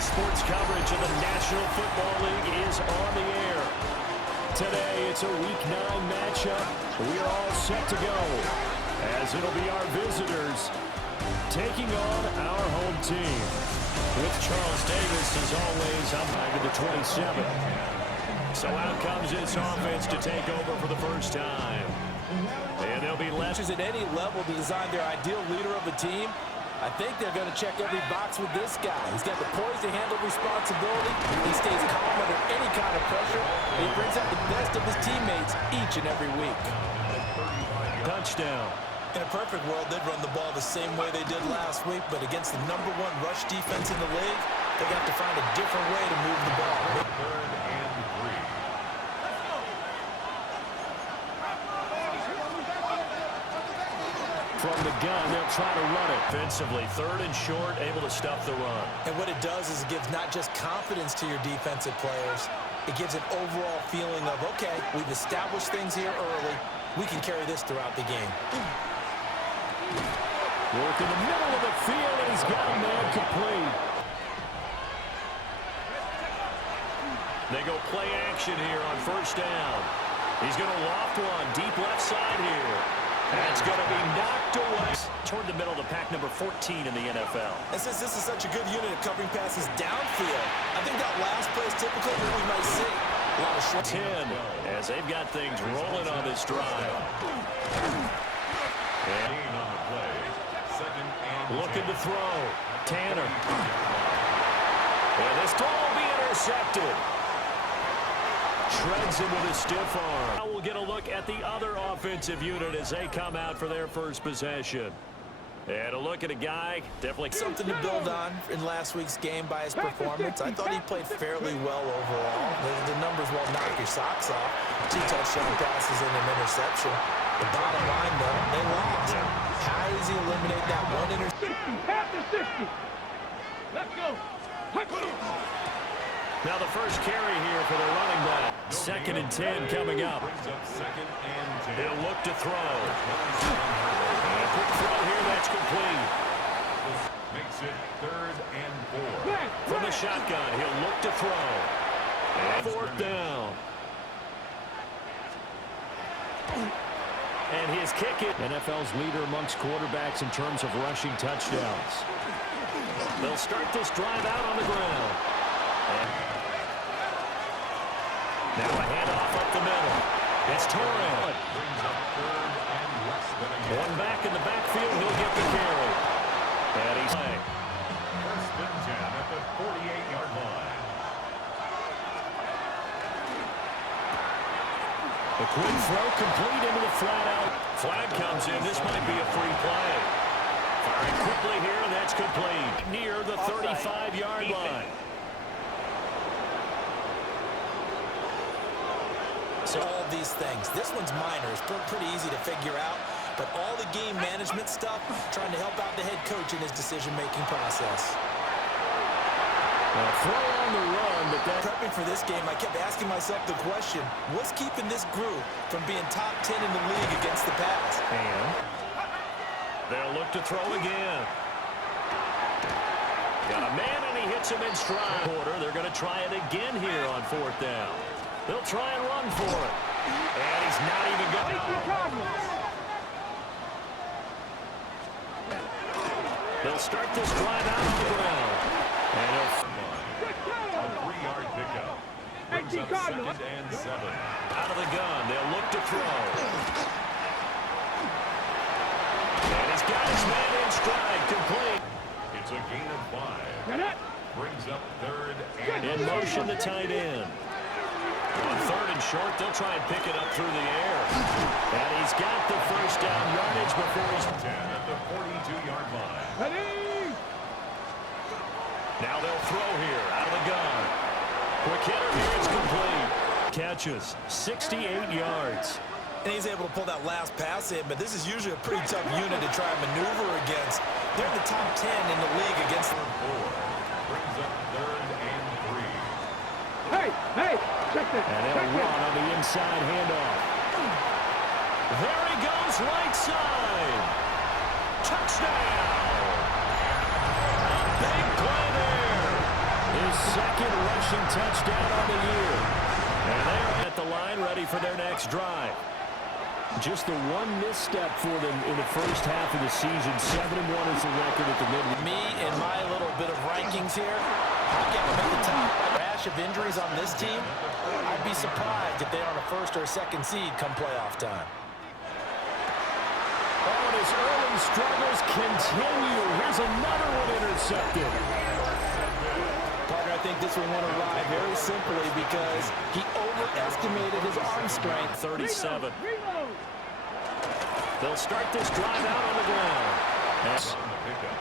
sports coverage of the National Football League is on the air. Today, it's a Week 9 matchup. We are all set to go, as it'll be our visitors taking on our home team. With Charles Davis, as always, I'm back to the 27. So out comes this offense to take over for the first time. And they'll be left at any level to design their ideal leader of a team. I think they're going to check every box with this guy. He's got the poise to handle responsibility. He stays calm under any kind of pressure. And he brings out the best of his teammates each and every week. Touchdown. In a perfect world, they'd run the ball the same way they did last week, but against the #1 rush defense in the league, they got to find a different way to move the ball. Third and 3. From the gun, they'll try to run it. Offensively, 3rd and short, able to stuff the run. And what it does is it gives not just confidence to your defensive players, it gives an overall feeling of, okay, we've established things here early. We can carry this throughout the game. Work in the middle of the field, and he's got a man complete. They go play action here on 1st down. He's going to loft one deep left side here. That's going to be knocked away. Toward the middle of the pack, number 14 in the NFL. And since this is such a good unit at covering passes downfield, I think that last play is typical of what we might see. A lot of short 10, as they've got things rolling on this drive. Looking to throw. Tanner. And this ball will be intercepted. Shreds him with a stiff arm. Now we'll get a look at the other offensive unit as they come out for their first possession. And a look at a guy, definitely something to build on in last week's game by his performance. I thought he played fairly well overall. The numbers won't knock your socks off. 2 touchdown passes and an interception. The bottom line, though, they lost. How does he eliminate that one interception? Let's go. Now the first carry here for the running back. 2nd and 10 coming up. He'll look to throw. And a quick throw here, that's complete. Makes it 3rd and 4. From the shotgun, he'll look to throw. And 4th down. And his kick it. NFL's leader amongst quarterbacks in terms of rushing touchdowns. They'll start this drive out on the ground. Now a handoff up the middle. It's Torres. One back in the backfield. He'll get the carry. And he's playing. 1st and 10 at the 48-yard line. A quick throw complete into the flat out. Flag comes in. This might be a free play. Firing quickly here, and that's complete. Near the 35-yard line. So all of these things. This one's minor. It's pretty easy to figure out. But all the game management stuff, trying to help out the head coach in his decision-making process. Throw on the run, but that... Prepping for this game, I kept asking myself the question, what's keeping this group from being top 10 in the league against the pass? And they'll look to throw again. Got a man, and he hits him in stride. They're going to try it again here on 4th down. They'll try and run for it. And he's not even going. They'll start this drive out on the ground. And a 3-yard pickup. Brings up 2nd and 7. Out of the gun, they'll look to throw. And he's got his man in stride, complete. It's a gain of 5. Brings up 3rd and in motion, the tight end. On 3rd and short, they'll try and pick it up through the air. And he's got the first down yardage before he's 10 at the 42-yard line. Now they'll throw here out of the gun. Quick hitter here, it's complete. Catches 68 yards. And he's able to pull that last pass in, but this is usually a pretty tough unit to try and maneuver against. They're in the top 10 in the league against 4. Brings up 3rd and 3. Hey, check this. And they'll run on the inside handoff. There he goes, right side. Touchdown. A big play there. rushing touchdown on the year. And they're at the line ready for their next drive. Just the one misstep for them in the first half of the season. 7-1 is the record at the midweek. Me and my little bit of rankings here, I get them at the top. A rash of injuries on this team, I'd be surprised if they are on a first or a second seed come playoff time. Oh, and his early struggles continue. Here's another one intercepted. Partner, I think this one won a ride very simply because he overestimated his arm strength. 37. They'll start this drive out on the ground. Yes. On the pickup.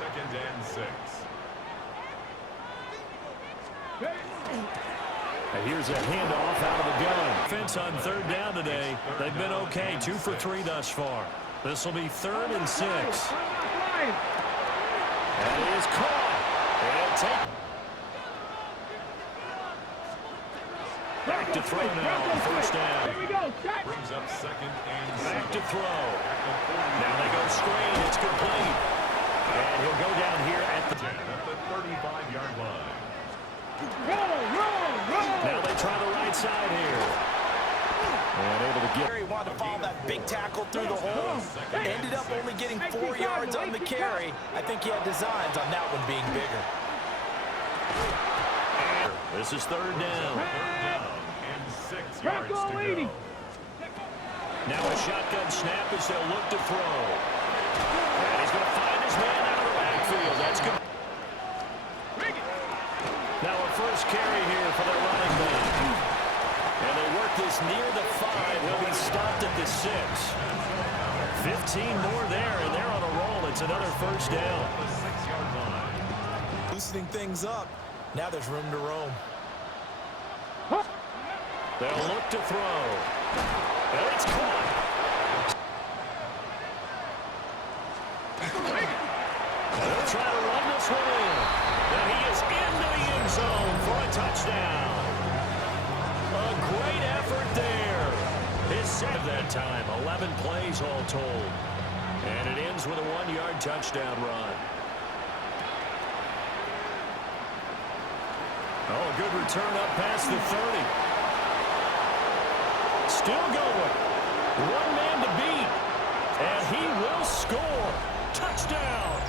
2nd and 6. And here's a handoff out of the gun. Defense on 3rd down today. They've been okay. 2 for 3 thus far. This will be 3rd and 6. That is caught. And take. Back to throw now on 1st down. Brings up 2nd and 7. Back to throw. Now they go screen. It's complete. And he'll go down here at the 10 at the 35-yard line. Now they try the right side here. And able to get. He wanted to follow that big tackle through the hole. Ended up only getting 4 yards on the carry. I think he had designs on that one being bigger. This is 3rd down. 3rd down and 6 yards to go. Now a shotgun snap as they'll look to throw. And he's going to find his man out of the backfield. That's good. Now a first carry here for their running back. And they work this near the 5. He'll be stopped at the 6. 15 more there, and they're on a roll. It's another 1st down. The 6-yard line. Loosening things up. Now there's room to roam. They'll look to throw. And it's caught. They'll try to run this one in. And he is into the end zone for a touchdown. A great effort there. His set that time. 11 plays all told. And it ends with a 1-yard touchdown run. Oh, a good return up past the 30. Still going. One man to beat. And he will score. Touchdown.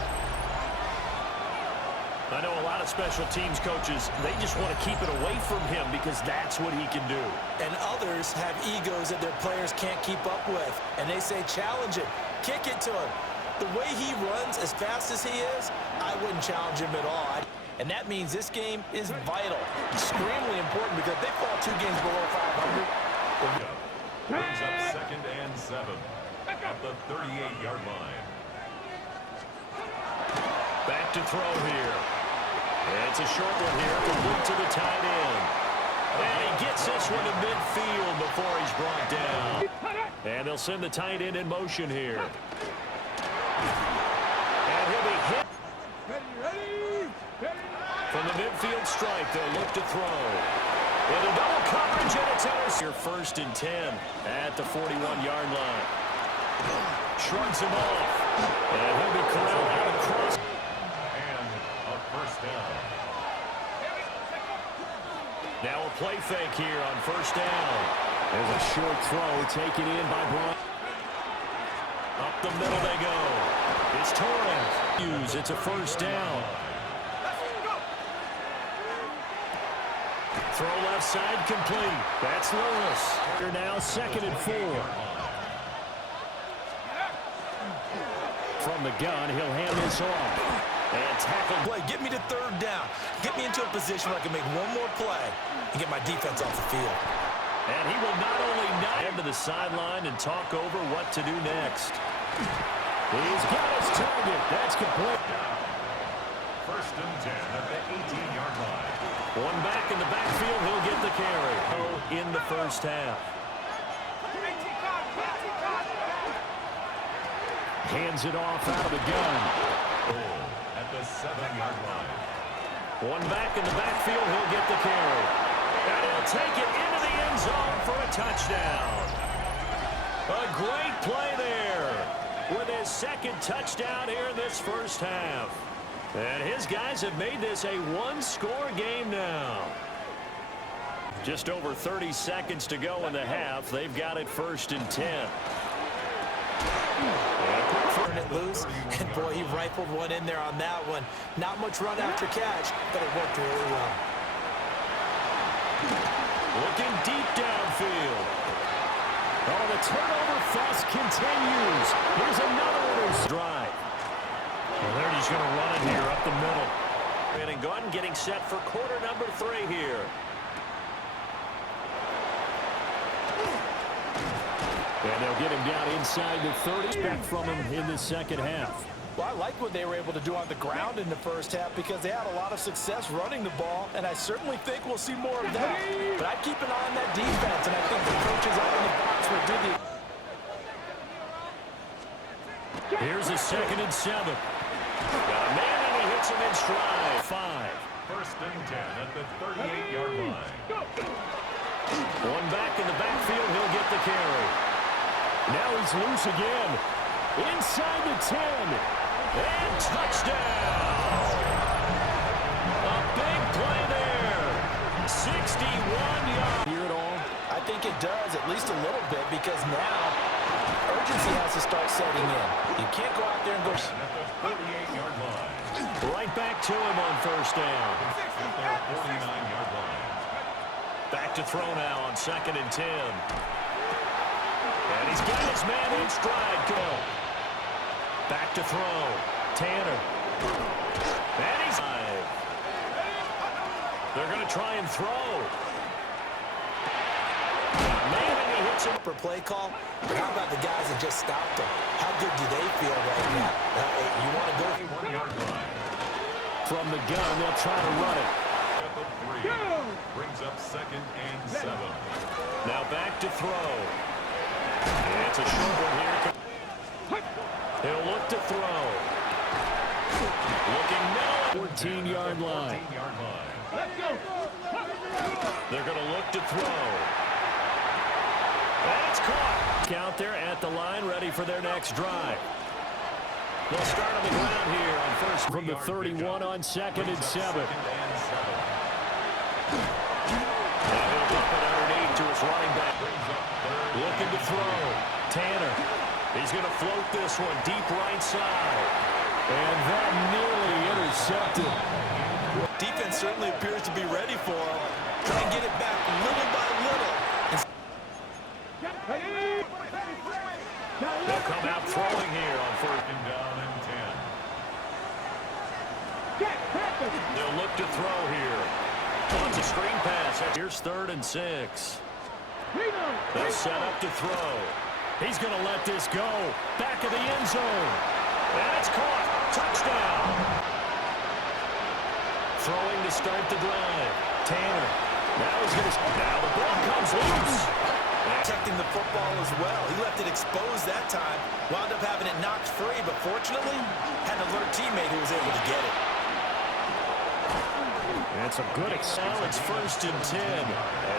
I know a lot of special teams coaches, they just want to keep it away from him because that's what he can do. And others have egos that their players can't keep up with. And they say, challenge it. Kick it to him. The way he runs as fast as he is, I wouldn't challenge him at all. And that means this game is vital. Extremely important because if they fall 2 games below 500. Brings up 2nd and 7 at the 38-yard line. Back to throw here. It's a short one here, complete to the tight end. And he gets this one to midfield before he's brought down. And they'll send the tight end in motion here. And he'll be hit. From the midfield strike, they'll look to throw. Into double coverage, and it's your 1st and 10 at the 41-yard line. Shrugs him off. And he'll be corralled out across. And a 1st down. Now a play fake here on 1st down. There's a short throw taken in by Bryant. Up the middle they go. It's Torres. It's a 1st down. Throw left side complete. That's Lewis. They're now 2nd and 4. From the gun, he'll hand this off. And tackle. Play, get me to 3rd down. Get me into a position where I can make one more play and get my defense off the field. And he will not only head to the sideline and talk over what to do next. He's got his target. That's complete. 1st and 10 at the 18-yard line. One back in the backfield. He'll get the carry. In the 1st half. Hands it off out of the gun. At the 7-yard line. One back in the backfield. He'll get the carry. And he'll take it into the end zone for a touchdown. A great play there with his 2nd touchdown here in this 1st half. And his guys have made this a one-score game now. Just over 30 seconds to go in the half. They've got it 1st and 10. Turn it loose, and boy, he rifled one in there on that one. Not much run after catch, but it worked really well. Looking deep downfield. Oh, the turnover fest continues. Here's another drive. Well, they're just going to run it here up the middle. And Gunn getting set for quarter number 3 here. And they'll get him down inside the 30. Expect from him in the second half. Well, I like what they were able to do on the ground in the first half because they had a lot of success running the ball, and I certainly think we'll see more of that. But I'd keep an eye on that defense, and I think the coaches out in the box will do the... Here's a 2nd and 7. Got a man, and he hits him in stride. 5. 1st and 10 at the 38-yard line. One back in the backfield, he'll get the carry. Now he's loose again. Inside the 10. And touchdown. A big play there. 61 yards. Here at all? I think it does, at least a little bit, because now urgency has to start setting in. You can't go out there and go... At the 38-yard line. Right back to him on 1st down. At their 49-yard line. Back to throw now on 2nd and 10. And he's got his man in stride. Go. Back to throw. Tanner. And he's... They're going to try and throw. Man, and he hits him. For play call, but how about the guys that just stopped them? How good do they feel right now? You want to go... 1-yard line. From the gun, they'll try to run it. At the 3. Brings up 2nd and 7. Now back to throw. And it's a short one here. He'll look to throw. Looking now. 14-yard line. 14-yard line. They're going to look to throw. That's caught. Out there at the line, ready for their next drive. They'll start on the ground here on 1st from the 31 on 2nd and 7. And he'll dump it underneath to his running back. Looking to throw. Tanner. He's going to float this one deep right side. And that nearly intercepted. Defense certainly appears to be ready for him. Try and get it back little by little. They'll come out throwing here on 1st And down and 10. They'll look to throw here. Wants a screen pass. Here's 3rd and 6. They'll set up to throw. He's going to let this go. Back of the end zone. And it's caught. Touchdown. Throwing to start the drive. Tanner. Now he's going to... Now the ball comes loose. Protecting the football as well. He left it exposed that time. Wound up having it knocked free, but fortunately, had an alert teammate who was able to get it. That's a good excel. It's 1st and 10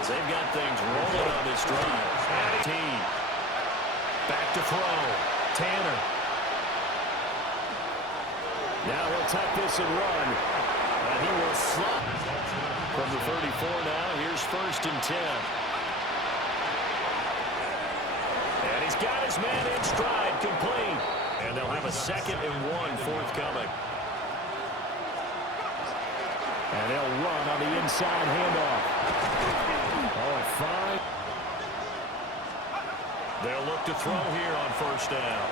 as they've got things rolling on this drive. Team. Back to throw. Tanner. Now he'll tuck this and run. And he will slot from the 34 now. Here's 1st and 10. And he's got his man in stride, complete. And they'll have a 2nd and 1 forthcoming. And they'll run on the inside handoff. Oh, 5. They'll look to throw here on 1st down.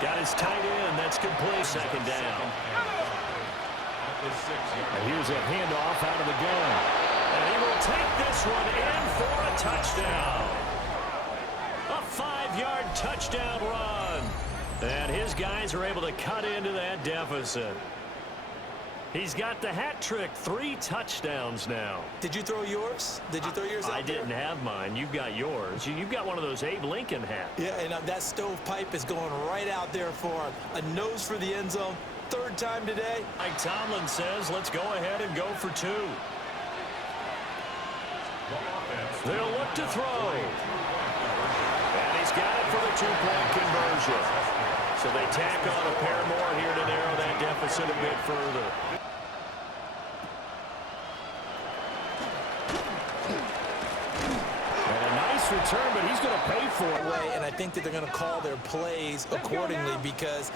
Got his tight end. That's complete. 2nd down. And here's a handoff out of the gun. And he will take this one in for a touchdown. A 5-yard touchdown run. And his guys are able to cut into that deficit. He's got the hat trick, 3 touchdowns now. Did you throw yours? Did you throw yours out I there? didn't have mine. You've got yours. You've got one of those Abe Lincoln hats. Yeah, and that stovepipe is going right out there for a nose for the end zone. 3rd time today. Mike Tomlin says, let's go ahead and go for 2. They'll look to throw. And he's got it for the 2-point conversion. So they tack on a pair more here to narrow that deficit a bit further. And a nice return, but he's going to pay for it. And I think that they're going to call their plays accordingly, because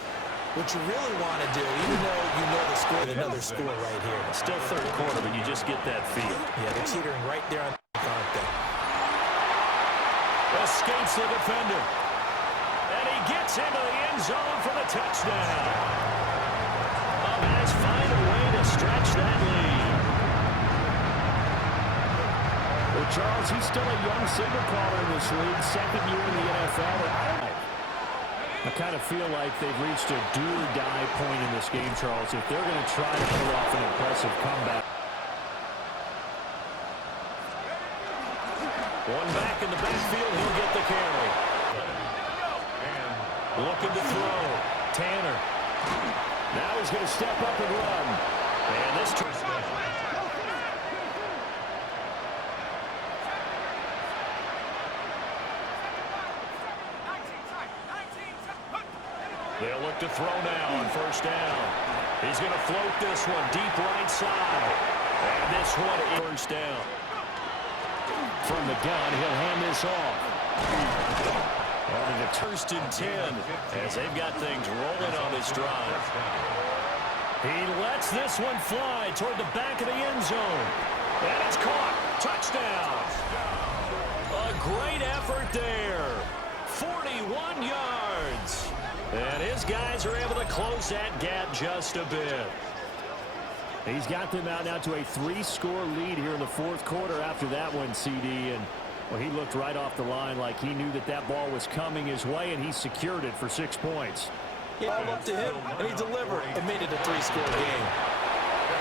what you really want to do, even though you know the score, another score right here. Still third quarter, but you just get that feel. Yeah, they're teetering right there on the contact. Escapes the defender. And he gets into the end zone for the touchdown. Has find a way to stretch that lead. Well, Charles, he's still a young signal caller in this league, second year in the NFL. I kind of feel like they've reached a do-or-die point in this game, Charles, if they're going to try to pull off an impressive comeback. One back in the backfield, he'll get the carry. Looking to throw. Tanner. Now he's going to step up and run. And this they'll look to throw now on first down. He's going to float this one deep right side. And this one is first down. From the gun, he'll hand this off. On to first and 10 as they've got things rolling on this drive. He lets this one fly toward the back of the end zone. And it's caught. Touchdown. A great effort there. 41 yards. And his guys are able to close that gap just a bit. He's got them out now to a 3-score lead here in the fourth quarter after that one, CD. And well, he looked right off the line like he knew that that ball was coming his way, and he secured it for 6 points. All up to him, and he delivered and made it a 3-score game.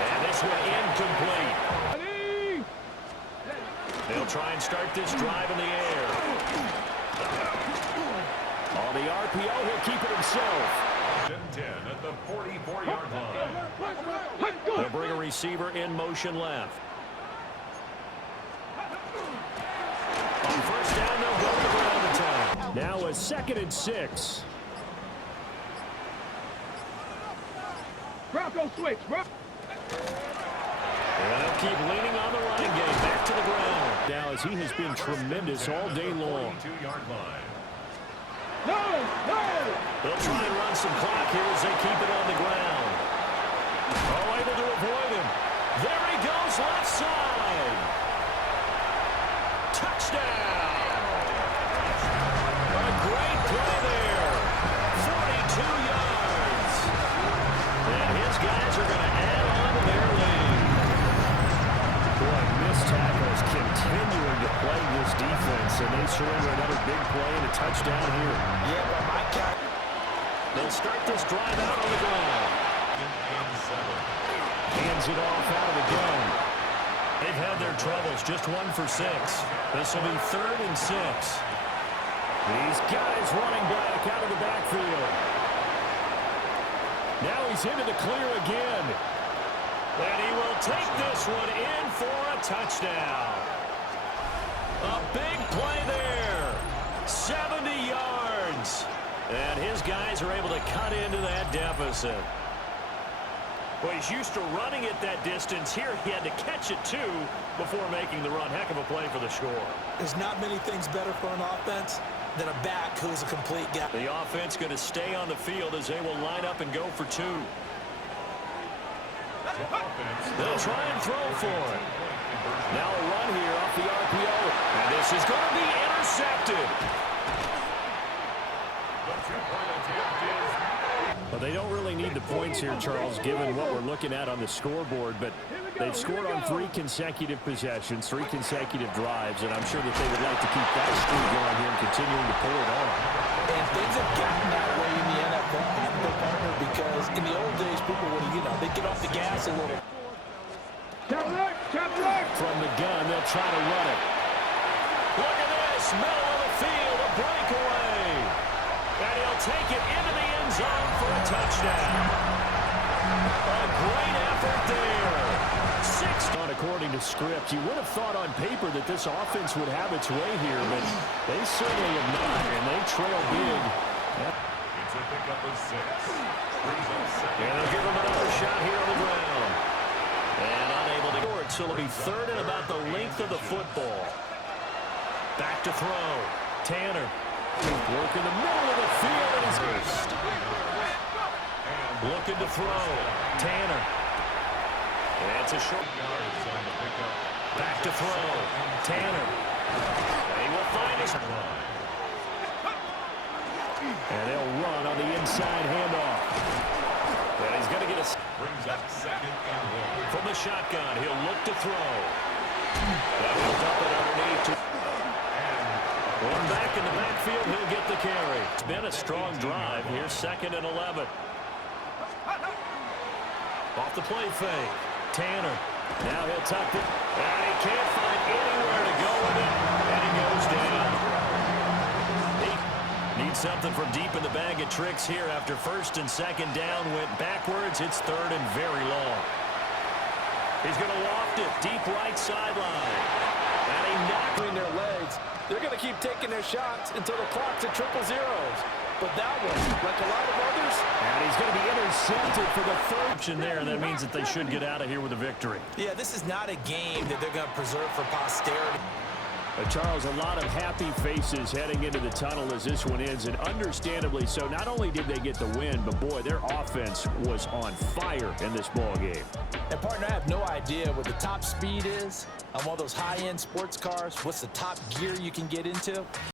And this one incomplete. They'll try and start this drive in the air. On the RPO, he'll keep it himself. 10 at the 44-yard line. They'll bring a receiver in motion left. On first down, they'll go to the ground attack. Now a 2nd and 6. Bronco switch, bro. And they'll keep leaning on the running game. Back to the ground. Now as he has been tremendous all day long. 42-yard line. No, no. They'll try and run some clock here as they keep it on the ground. Oh, able to avoid him. There he goes, left side. Touchdown. A great play there. 42 yards. And his guys are going to add on to their lead. Boy, missed tackles continuing to plague this defense, and they surrender another big play and a touchdown here. Yeah, but my guy. They'll start this drive out on the ground. Hands it off out of the gun. They've had their troubles, just 1 for 6. This will be 3rd and 6. These guys running back out of the backfield. Now he's into the clear again. And he will take this one in for a touchdown. A big play there. 70 yards. And his guys are able to cut into that deficit. Well, he's used to running it that distance. Here he had to catch it, too, before making the run. Heck of a play for the score. There's not many things better for an offense than a back who's a complete guy. The offense going to stay on the field as they will line up and go for 2. They'll try and throw for it. Now a run here off the RPO. And this is going to be intercepted. Well, they don't really need the points here, Charles, given what we're looking at on the scoreboard. But they've scored on 3 consecutive possessions, 3 consecutive drives. And I'm sure that they would like to keep that streak going here and continuing to pull it on. And things have gotten that way in the NFL, partner, because in the old days, people would, they'd get off the gas a little. From the gun, they'll try to run it. Look at this, middle of the field, a breakaway. And he'll take it into the end zone for a touchdown. A great effort there. 6. According to script, you would have thought on paper that this offense would have its way here, but they certainly have not, and they trail big. It's a pickup the 6. Brings up second. And they'll give him another shot here on the ground. And unable to score it, so it'll be third and about the length of the football. Back to throw. Tanner. Work in the middle of the field, and he's first. Looking to throw. Tanner. It's a short. Yards on the pickup. Back to throw. Tanner. They will find his line. And they'll run on the inside handoff. And he's going to get a... Brings up second and 1. From the shotgun, he'll look to throw. And he'll dump it underneath. One back in the backfield, he'll get the carry. It's been a strong drive. Here's 2nd and 11. Off the play fake. Tanner. Now he'll tuck it. And he can't find anywhere to go with it. And he goes down. He needs something from deep in the bag of tricks here after 1st and 2nd down. Went backwards. It's 3rd and very long. He's going to loft it. Deep right sideline. And he knocked Between their legs, they're going to keep taking their shots until the clock's at 000. But that one, like a lot of others. And he's going to be intercepted for the 3rd option there, and that means that they should get out of here with a victory. Yeah, this is not a game that they're going to preserve for posterity. Charles, a lot of happy faces heading into the tunnel as this one ends, and understandably so. Not only did they get the win, but boy, their offense was on fire in this ball game. And partner, I have no idea what the top speed is on one of those high-end sports cars. What's the top gear you can get into?